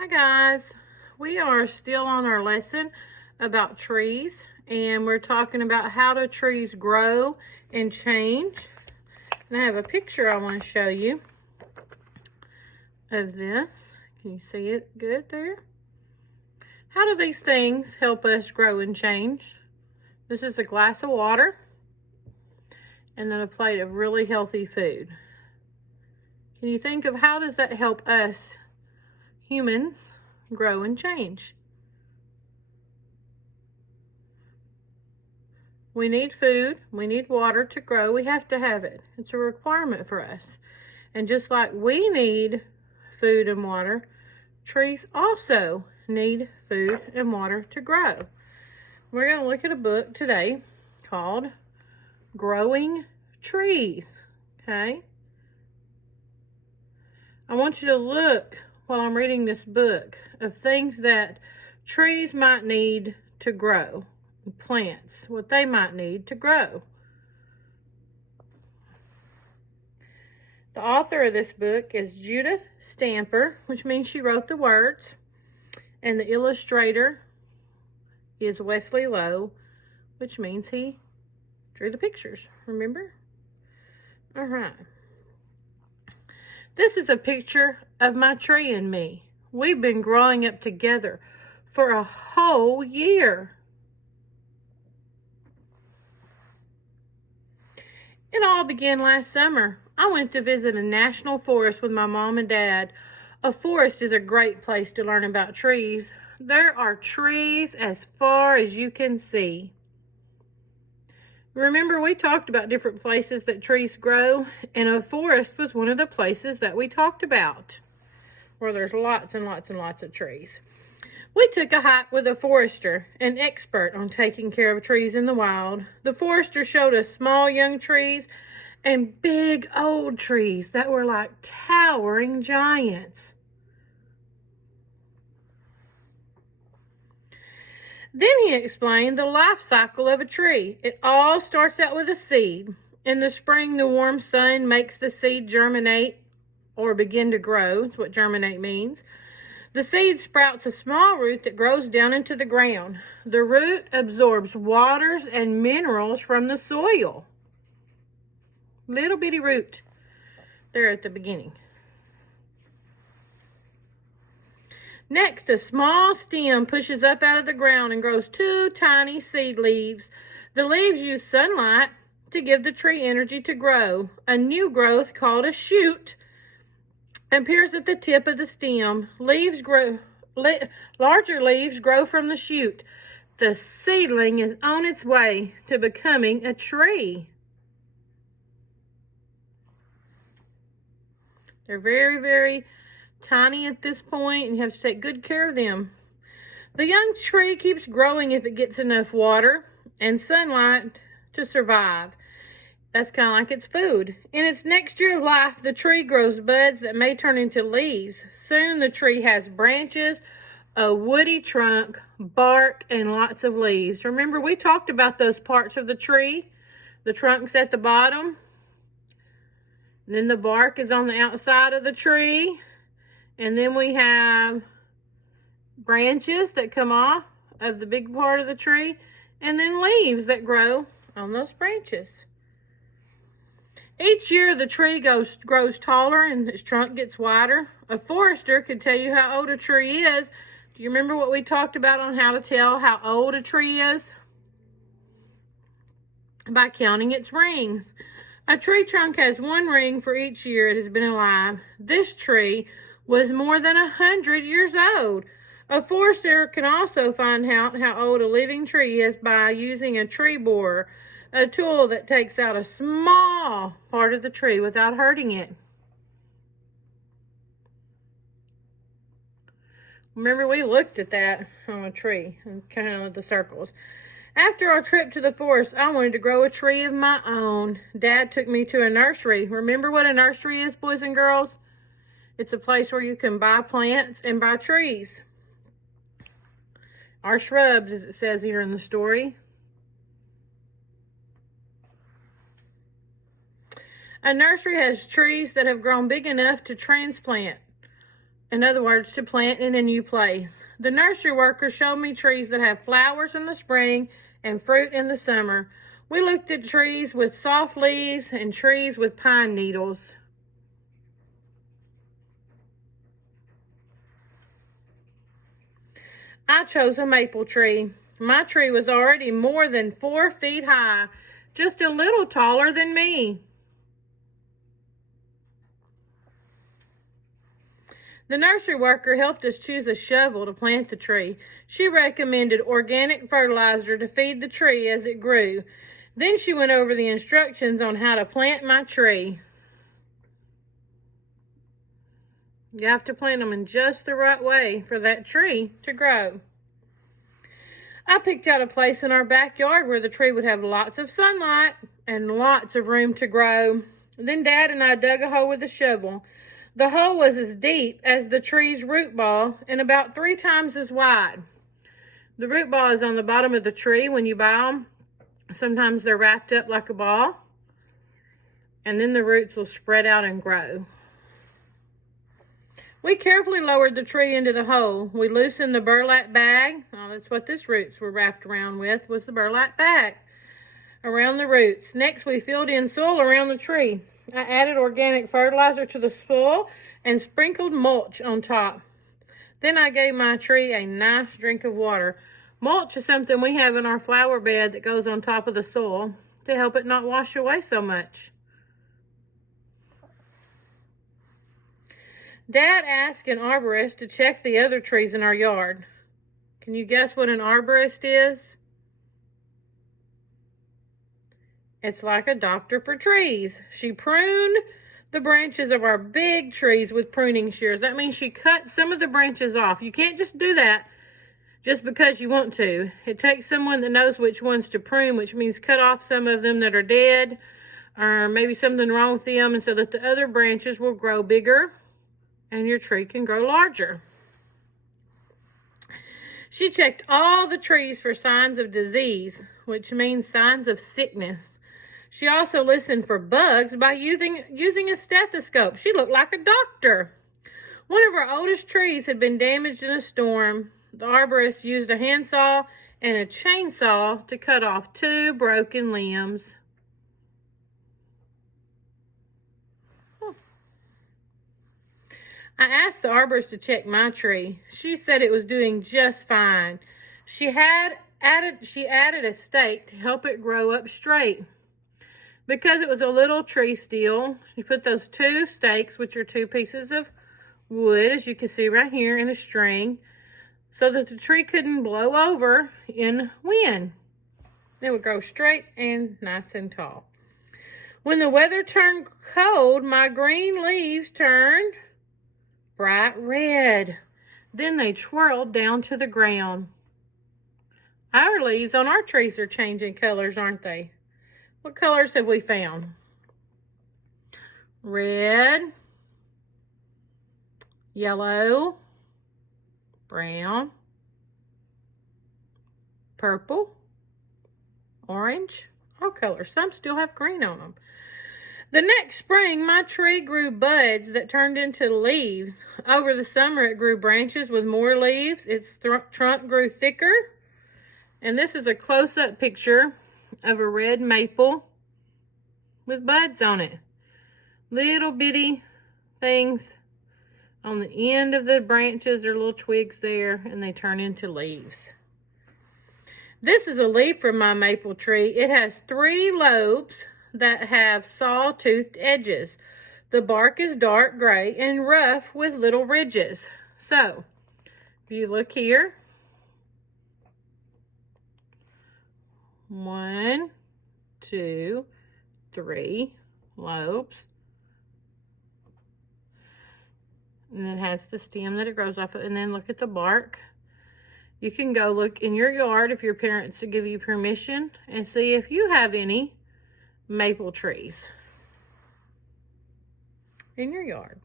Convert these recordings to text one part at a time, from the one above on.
Hi guys, we are still on our lesson about trees, and we're talking about how do trees grow and change. And I have a picture I want to show you of this. Can you see it good there? How do these things help us grow and change? This is a glass of water and then a plate of really healthy food. Can you think of how does that help us humans grow and change? We need food, we need water to grow, we have to have it. It's a requirement for us. And just like we need food and water, trees also need food and water to grow. We're going to look at a book today called Growing Trees, okay? I want you to look while I'm reading this book of things that trees might need to grow, plants, what they might need to grow. The author of this book is Judith Stamper, which means she wrote the words, and the illustrator is Wesley Lowe, which means he drew the pictures, remember? All right. This is a picture of my tree and me. We've been growing up together for a whole year. It all began last summer. I went to visit a national forest with my mom and dad. A forest is a great place to learn about trees. There are trees as far as you can see. Remember, we talked about different places that trees grow, and a forest was one of the places that we talked about, where there's lots and lots and lots of trees. We took a hike with a forester, an expert on taking care of trees in the wild. The forester showed us small young trees and big old trees that were like towering giants. Then he explained the life cycle of a tree. It all starts out with a seed. In the spring, the warm sun makes the seed germinate or begin to grow. That's what germinate means. The seed sprouts a small root that grows down into the ground. The root absorbs waters and minerals from the soil. Little bitty root there at the beginning. Next, a small stem pushes up out of the ground and grows two tiny seed leaves. The leaves use sunlight to give the tree energy to grow. A new growth called a shoot appears at the tip of the stem. Larger leaves grow from the shoot. The seedling is on its way to becoming a tree. They're very, very tiny at this point, and you have to take good care of them. The young tree keeps growing if it gets enough water and sunlight to survive. That's kind of like its food. In its next year of life, the tree grows buds that may turn into leaves. Soon the tree has branches, a woody trunk, bark, and lots of leaves. Remember, we talked about those parts of the tree. The trunk's at the bottom. And then the bark is on the outside of the tree. And then we have branches that come off of the big part of the tree, and then leaves that grow on those branches. Each year the tree grows taller and its trunk gets wider. A forester could tell you how old a tree is. Do you remember what we talked about on how to tell how old a tree is? By counting its rings. A tree trunk has one ring for each year it has been alive. This tree was more than 100 years old. A forester can also find out how old a living tree is by using a tree borer, a tool that takes out a small part of the tree without hurting it. Remember, we looked at that on a tree and kind of with the circles. After our trip to the forest, I wanted to grow a tree of my own. Dad took me to a nursery. Remember what a nursery is, boys and girls? It's a place where you can buy plants and buy trees. Or shrubs, as it says here in the story. A nursery has trees that have grown big enough to transplant. In other words, to plant in a new place. The nursery worker showed me trees that have flowers in the spring and fruit in the summer. We looked at trees with soft leaves and trees with pine needles. I chose a maple tree. My tree was already more than 4 feet high, just a little taller than me. The nursery worker helped us choose a shovel to plant the tree. She recommended organic fertilizer to feed the tree as it grew. Then she went over the instructions on how to plant my tree. You have to plant them in just the right way for that tree to grow. I picked out a place in our backyard where the tree would have lots of sunlight and lots of room to grow. Then Dad and I dug a hole with a shovel. The hole was as deep as the tree's root ball and about 3 times as wide. The root ball is on the bottom of the tree when you buy them. Sometimes they're wrapped up like a ball, and then the roots will spread out and grow. We carefully lowered the tree into the hole. We loosened the burlap bag. Oh, that's what these roots were wrapped around with, was the burlap bag around the roots. Next, we filled in soil around the tree. I added organic fertilizer to the soil and sprinkled mulch on top. Then I gave my tree a nice drink of water. Mulch is something we have in our flower bed that goes on top of the soil to help it not wash away so much. Dad asked an arborist to check the other trees in our yard. Can you guess what an arborist is? It's like a doctor for trees. She pruned the branches of our big trees with pruning shears. That means she cut some of the branches off. You can't just do that just because you want to. It takes someone that knows which ones to prune, which means cut off some of them that are dead, or maybe something wrong with them, and so that the other branches will grow bigger and your tree can grow larger. She checked all the trees for signs of disease, which means signs of sickness. She also listened for bugs by using a stethoscope. She looked like a doctor. One of our oldest trees had been damaged in a storm. The arborist used a handsaw and a chainsaw to cut off 2 broken limbs. I asked the arborist to check my tree. She said it was doing just fine. She added a stake to help it grow up straight. Because it was a little tree still, she put those 2 stakes, which are 2 pieces of wood, as you can see right here, in a string, so that the tree couldn't blow over in wind. It would grow straight and nice and tall. When the weather turned cold, my green leaves turned bright red. Then they twirled down to the ground. Our leaves on our trees are changing colors, aren't they? What colors have we found? Red, yellow, brown, purple, orange, all colors. Some still have green on them. The next spring, my tree grew buds that turned into leaves. Over the summer, it grew branches with more leaves. Its trunk grew thicker. And this is a close-up picture of a red maple with buds on it. Little bitty things on the end of the branches are little twigs there, and they turn into leaves. This is a leaf from my maple tree. It has 3 lobes that have saw-toothed edges. The bark is dark gray and rough with little ridges. So, if you look here, 1, 2, 3 lobes. And it has the stem that it grows off of. And then look at the bark. You can go look in your yard if your parents give you permission and see if you have any maple trees in your yard.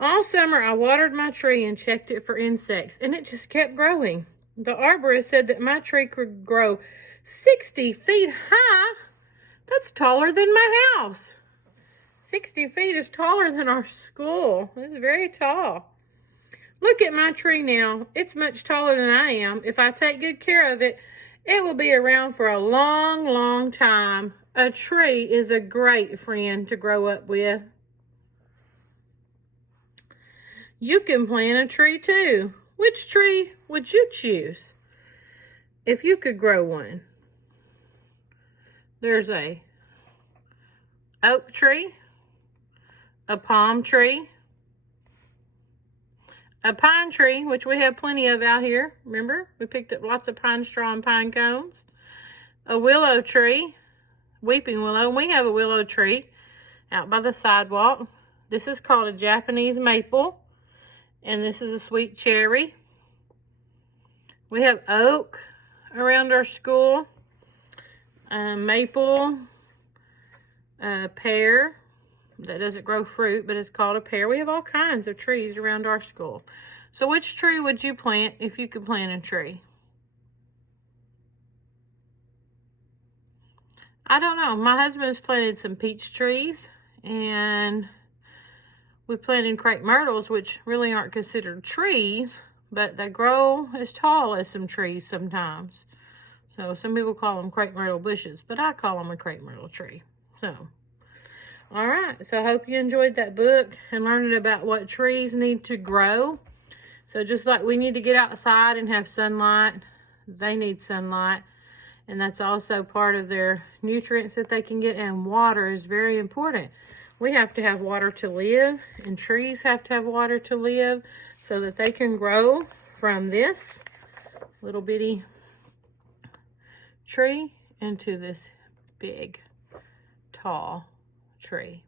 All summer, I watered my tree and checked it for insects, and it just kept growing. The arborist said that my tree could grow 60 feet high. That's taller than my house. 60 feet is taller than our school. It's very tall. Look at my tree now. It's much taller than I am. If I take good care of it, it will be around for a long, long time. A tree is a great friend to grow up with. You can plant a tree too. Which tree would you choose if you could grow one? There's a oak tree, a palm tree, a pine tree, which we have plenty of out here. Remember, we picked up lots of pine straw and pine cones. A willow tree, weeping willow. We have a willow tree out by the sidewalk. This is called a Japanese maple, and this is a sweet cherry. We have oak around our school, maple, pear. That doesn't grow fruit, but it's called a pear. We have all kinds of trees around our school. So which tree would you plant if you could plant a tree? I don't know. My husband has planted some peach trees, and we planted crepe myrtles, which really aren't considered trees, but they grow as tall as some trees sometimes. So some people call them crepe myrtle bushes, but I call them a crepe myrtle tree. So, all right. So I hope you enjoyed that book and learning about what trees need to grow. So just like we need to get outside and have sunlight, they need sunlight. And that's also part of their nutrients that they can get. And water is very important. We have to have water to live, and trees have to have water to live so that they can grow from this little bitty tree into this big, tall tree.